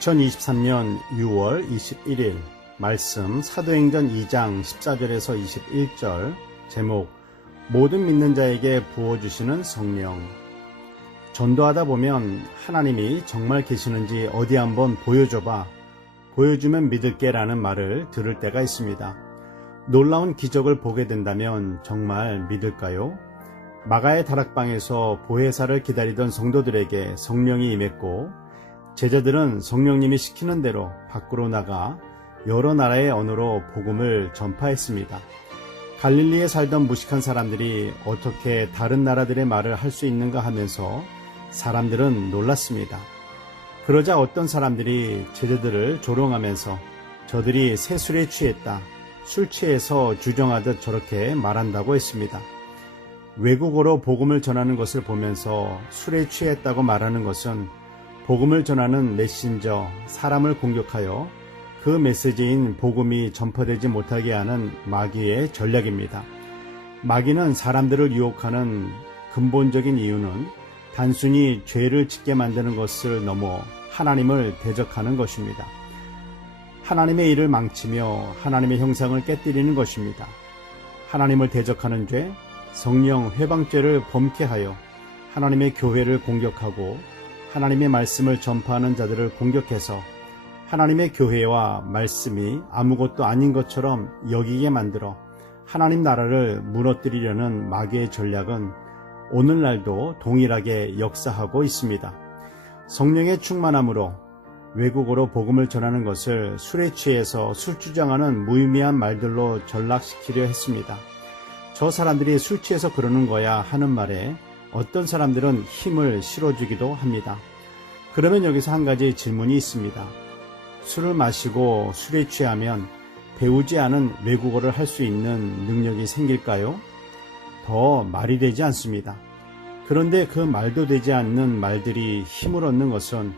2023년 6월 21일 말씀 사도행전 2장 14절에서 21절 제목 모든 믿는 자에게 부어주시는 성령. 전도하다 보면 하나님이 정말 계시는지 어디 한번 보여줘봐, 보여주면 믿을게 라는 말을 들을 때가 있습니다. 놀라운 기적을 보게 된다면 정말 믿을까요? 마가의 다락방에서 보혜사를 기다리던 성도들에게 성령이 임했고 제자들은 성령님이 시키는 대로 밖으로 나가 여러 나라의 언어로 복음을 전파했습니다. 갈릴리에 살던 무식한 사람들이 어떻게 다른 나라들의 말을 할 수 있는가 하면서 사람들은 놀랐습니다. 그러자 어떤 사람들이 제자들을 조롱하면서 저들이 새 술에 취했다, 술 취해서 주정하듯 저렇게 말한다고 했습니다. 외국어로 복음을 전하는 것을 보면서 술에 취했다고 말하는 것은 복음을 전하는 메신저, 사람을 공격하여 그 메시지인 복음이 전파되지 못하게 하는 마귀의 전략입니다. 마귀는 사람들을 유혹하는 근본적인 이유는 단순히 죄를 짓게 만드는 것을 넘어 하나님을 대적하는 것입니다. 하나님의 일을 망치며 하나님의 형상을 깨뜨리는 것입니다. 하나님을 대적하는 죄, 성령 회방죄를 범케 하여 하나님의 교회를 공격하고 하나님의 말씀을 전파하는 자들을 공격해서 하나님의 교회와 말씀이 아무것도 아닌 것처럼 여기게 만들어 하나님 나라를 무너뜨리려는 마귀의 전략은 오늘날도 동일하게 역사하고 있습니다. 성령의 충만함으로 외국어로 복음을 전하는 것을 술에 취해서 술주정하는 무의미한 말들로 전락시키려 했습니다. 저 사람들이 술 취해서 그러는 거야 하는 말에 어떤 사람들은 힘을 실어주기도 합니다. 그러면 여기서 한 가지 질문이 있습니다. 술을 마시고 술에 취하면 배우지 않은 외국어를 할 수 있는 능력이 생길까요? 더 말이 되지 않습니다. 그런데 그 말도 되지 않는 말들이 힘을 얻는 것은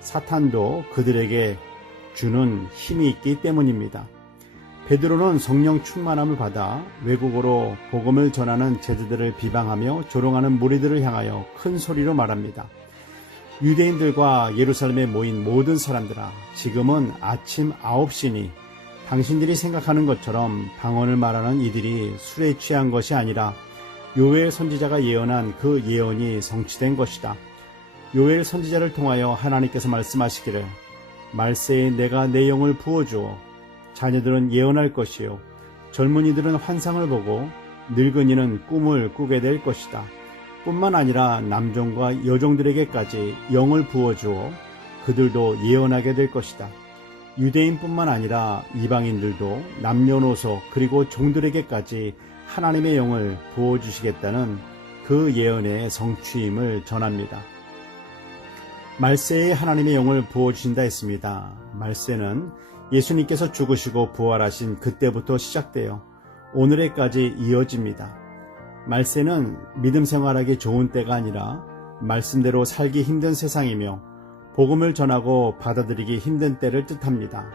사탄도 그들에게 주는 힘이 있기 때문입니다. 베드로는 성령 충만함을 받아 외국어로 복음을 전하는 제자들을 비방하며 조롱하는 무리들을 향하여 큰 소리로 말합니다. 유대인들과 예루살렘에 모인 모든 사람들아, 지금은 아침 9시니 당신들이 생각하는 것처럼 방언을 말하는 이들이 술에 취한 것이 아니라 요엘 선지자가 예언한 그 예언이 성취된 것이다. 요엘 선지자를 통하여 하나님께서 말씀하시기를 말세에 내가 내 영을 부어주어 자녀들은 예언할 것이요 젊은이들은 환상을 보고 늙은이는 꿈을 꾸게 될 것이다. 뿐만 아니라 남종과 여종들에게까지 영을 부어주어 그들도 예언하게 될 것이다. 유대인뿐만 아니라 이방인들도 남녀노소 그리고 종들에게까지 하나님의 영을 부어주시겠다는 그 예언의 성취임을 전합니다. 말세에 하나님의 영을 부어주신다 했습니다. 말세는 예수님께서 죽으시고 부활하신 그때부터 시작되어 오늘에까지 이어집니다. 말세는 믿음 생활하기 좋은 때가 아니라 말씀대로 살기 힘든 세상이며 복음을 전하고 받아들이기 힘든 때를 뜻합니다.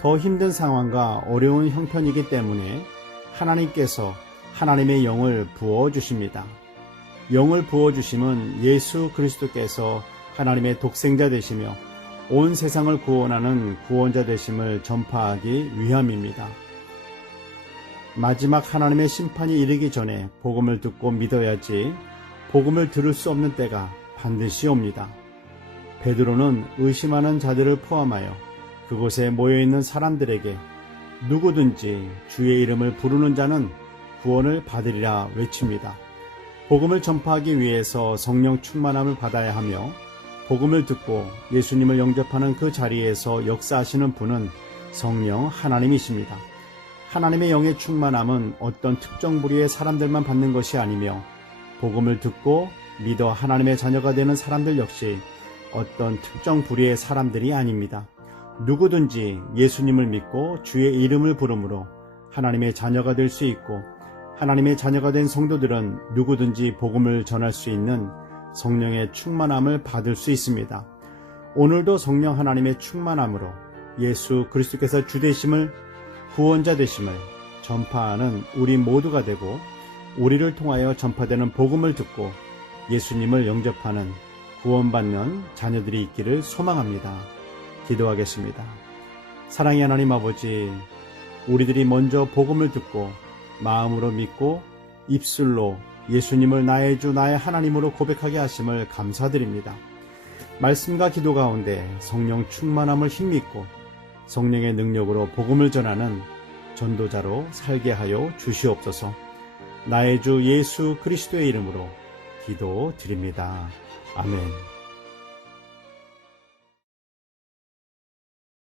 더 힘든 상황과 어려운 형편이기 때문에 하나님께서 하나님의 영을 부어주십니다. 영을 부어주심은 예수 그리스도께서 하나님의 독생자 되시며 온 세상을 구원하는 구원자 되심을 전파하기 위함입니다. 마지막 하나님의 심판이 이르기 전에 복음을 듣고 믿어야지 복음을 들을 수 없는 때가 반드시 옵니다. 베드로는 의심하는 자들을 포함하여 그곳에 모여있는 사람들에게 누구든지 주의 이름을 부르는 자는 구원을 받으리라 외칩니다. 복음을 전파하기 위해서 성령 충만함을 받아야 하며 복음을 듣고 예수님을 영접하는 그 자리에서 역사하시는 분은 성령 하나님이십니다. 하나님의 영의 충만함은 어떤 특정 부류의 사람들만 받는 것이 아니며 복음을 듣고 믿어 하나님의 자녀가 되는 사람들 역시 어떤 특정 부류의 사람들이 아닙니다. 누구든지 예수님을 믿고 주의 이름을 부름으로 하나님의 자녀가 될 수 있고 하나님의 자녀가 된 성도들은 누구든지 복음을 전할 수 있는 성령의 충만함을 받을 수 있습니다. 오늘도 성령 하나님의 충만함으로 예수 그리스도께서 주 되심을 구원자 되심을 전파하는 우리 모두가 되고 우리를 통하여 전파되는 복음을 듣고 예수님을 영접하는 구원받는 자녀들이 있기를 소망합니다. 기도하겠습니다. 사랑의 하나님 아버지, 우리들이 먼저 복음을 듣고 마음으로 믿고 입술로 예수님을 나의 주 나의 하나님으로 고백하게 하심을 감사드립니다. 말씀과 기도 가운데 성령 충만함을 힘입고 성령의 능력으로 복음을 전하는 전도자로 살게 하여 주시옵소서. 나의 주 예수 그리스도의 이름으로 기도드립니다. 아멘.